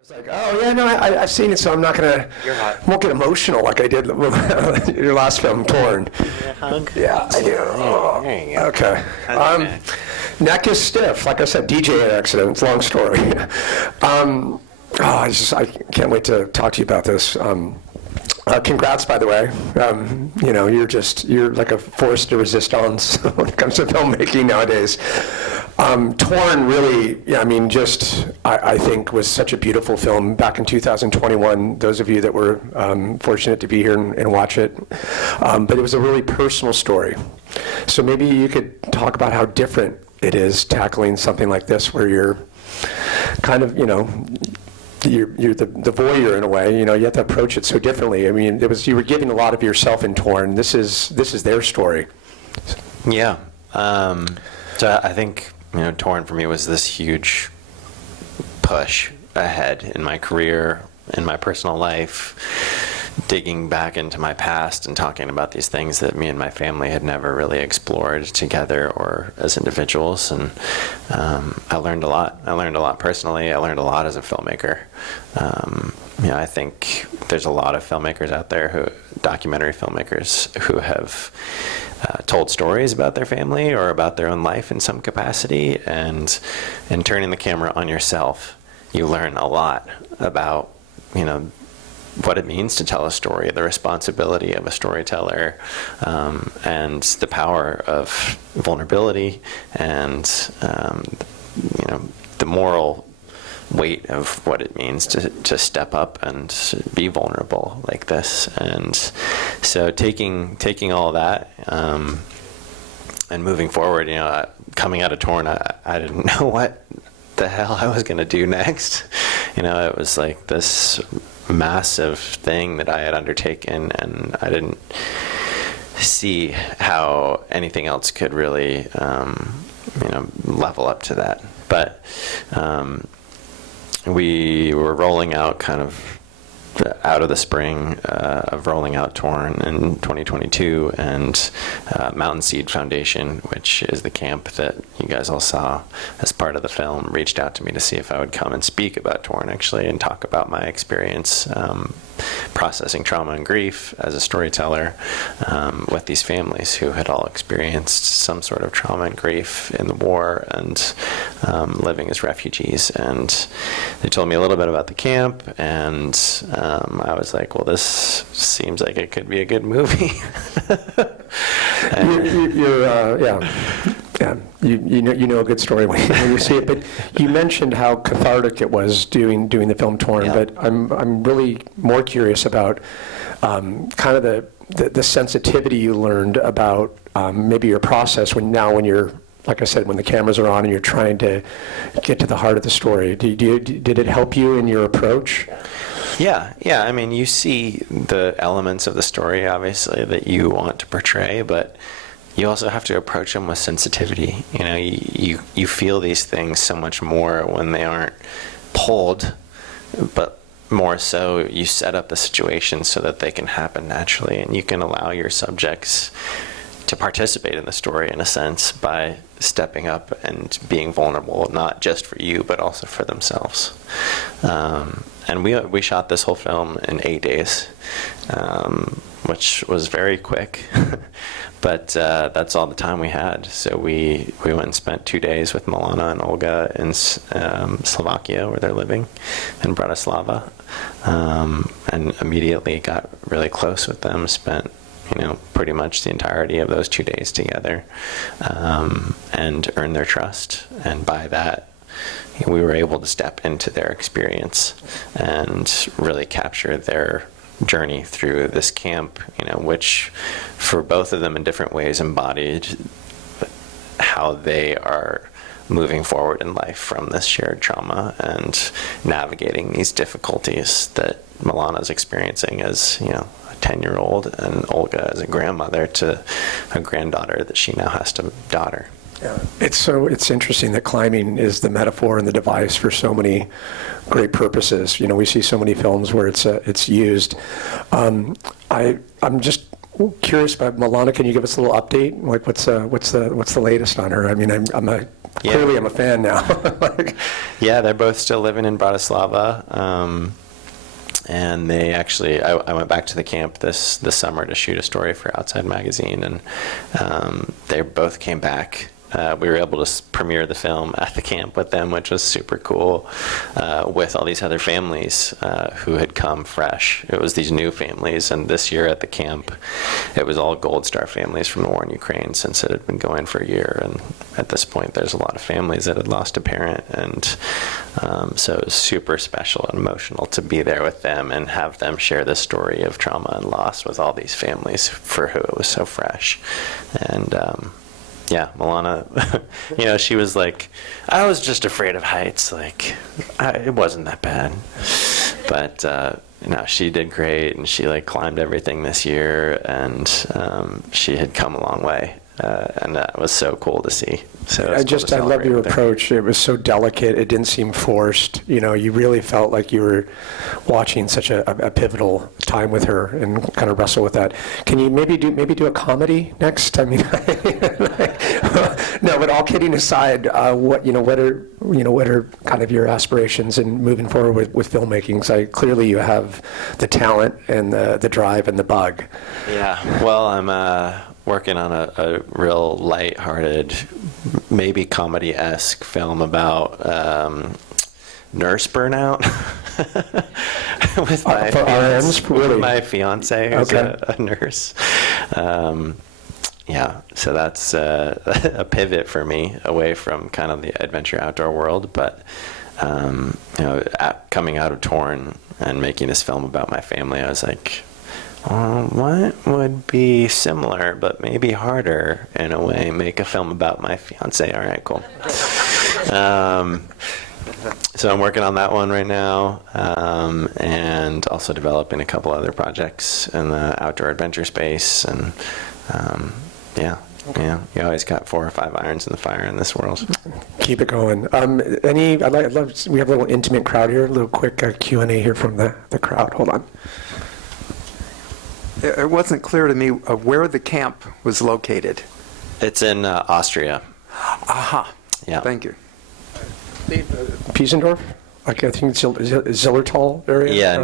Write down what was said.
It's like, oh yeah, no, I've seen it, so I'm not gonna, You're hot. won't get emotional like I did with your last film, Torn. A hug? Yeah, I do. There you go. Okay. How's your neck? Neck is stiff. Like I said, DJ accident. It's a long story. I can't wait to talk to you about this. Congrats, by the way. You're like a force de resistance when it comes to filmmaking nowadays. Torn really, I think was such a beautiful film back in 2021. Those of you that were fortunate to be here and watch it. But it was a really personal story. So maybe you could talk about how different it is tackling something like this where you're kind of, you're the voyeur in a way. You have to approach it so differently. I mean, you were giving a lot of yourself in Torn. This is their story. Yeah. So I think, Torn for me was this huge push ahead in my career, in my personal life, digging back into my past and talking about these things that me and my family had never really explored together or as individuals. And I learned a lot. I learned a lot personally. I learned a lot as a filmmaker. I think there's a lot of filmmakers out there, documentary filmmakers, who have told stories about their family or about their own life in some capacity. And in turning the camera on yourself, you learn a lot about, what it means to tell a story, the responsibility of a storyteller, and the power of vulnerability, and the moral weight of what it means to step up and be vulnerable like this. And so taking all that and moving forward, coming out of Torn, I didn't know what the hell I was going to do next. It was like this massive thing that I had undertaken, and I didn't see how anything else could really, level up to that. But we were rolling out out of the spring of rolling out Torn in 2022, and Mountain Seed Foundation, which is the camp that you guys all saw as part of the film, reached out to me to see if I would come and speak about Torn, actually, and talk about my experience processing trauma and grief as a storyteller with these families who had all experienced some sort of trauma and grief in the war and living as refugees. And they told me a little bit about the camp, and I was like, well, this seems like it could be a good movie. You know a good story when you see it. But you mentioned how cathartic it was doing the film Torn. Yeah. But I'm really more curious about kind of the sensitivity you learned about maybe your process when you're, like I said, when the cameras are on and you're trying to get to the heart of the story. Did it help you in your approach? Yeah. I mean, you see the elements of the story, obviously, that you want to portray, but you also have to approach them with sensitivity. You feel these things so much more when they aren't pulled, but more so you set up the situation so that they can happen naturally, and you can allow your subjects to participate in the story, in a sense, by stepping up and being vulnerable, not just for you, but also for themselves. And we shot this whole film in 8 days, which was very quick. But that's all the time we had. So we went and spent 2 days with Milana and Olga in Slovakia, where they're living, in Bratislava, and immediately got really close with them, spent pretty much the entirety of those 2 days together, and earn their trust. And by that, we were able to step into their experience and really capture their journey through this camp, which for both of them in different ways embodied how they are moving forward in life from this shared trauma and navigating these difficulties that Milana's experiencing as, a 10-year-old, and Olga as a grandmother to a granddaughter that she now has to daughter. Yeah, it's interesting that climbing is the metaphor and the device for so many great purposes. We see so many films where it's used. I'm just curious about Milana. Can you give us a little update? Like, what's the latest on her? I mean, clearly I'm a fan now. Like, Yeah, they're both still living in Bratislava. And they actually, I went back to the camp this summer to shoot a story for Outside Magazine, and they both came back. We were able to premiere the film at the camp with them, which was super cool, with all these other families who had come fresh. It was these new families, and this year at the camp, it was all Gold Star families from the war in Ukraine, since it had been going for a year. And at this point, there's a lot of families that had lost a parent, and so it was super special and emotional to be there with them and have them share this story of trauma and loss with all these families for who it was so fresh. And yeah, Milana, she was like, I was just afraid of heights. Like, it wasn't that bad. But, she did great, and she, climbed everything this year, and she had come a long way. And that was so cool to see. So I love your approach. It was so delicate. It didn't seem forced. You really felt like you were watching such a pivotal time with her and kind of wrestle with that. Can you maybe do a comedy next? I mean, no, but all kidding aside, what are kind of your aspirations in moving forward with filmmaking? Because clearly you have the talent and the drive and the bug. Yeah. Well, I'm working on a real light-hearted, maybe comedy-esque film about nurse burnout with my fiance, who's a nurse. So that's a pivot for me away from kind of the adventure outdoor world, but coming out of Torn and making this film about my family, I was like, what would be similar but maybe harder in a way? Make a film about my fiance. All right, cool. So I'm working on that one right now, and also developing a couple other projects in the outdoor adventure space. And you always got 4 or 5 irons in the fire in this world. Keep it going. We have a little intimate crowd here. A little quick Q&A here from the crowd. Hold on. It wasn't clear to me where the camp was located. It's in Austria. Aha. Yeah. Thank you. Piesendorf? I think it's Zillertal area? Yeah.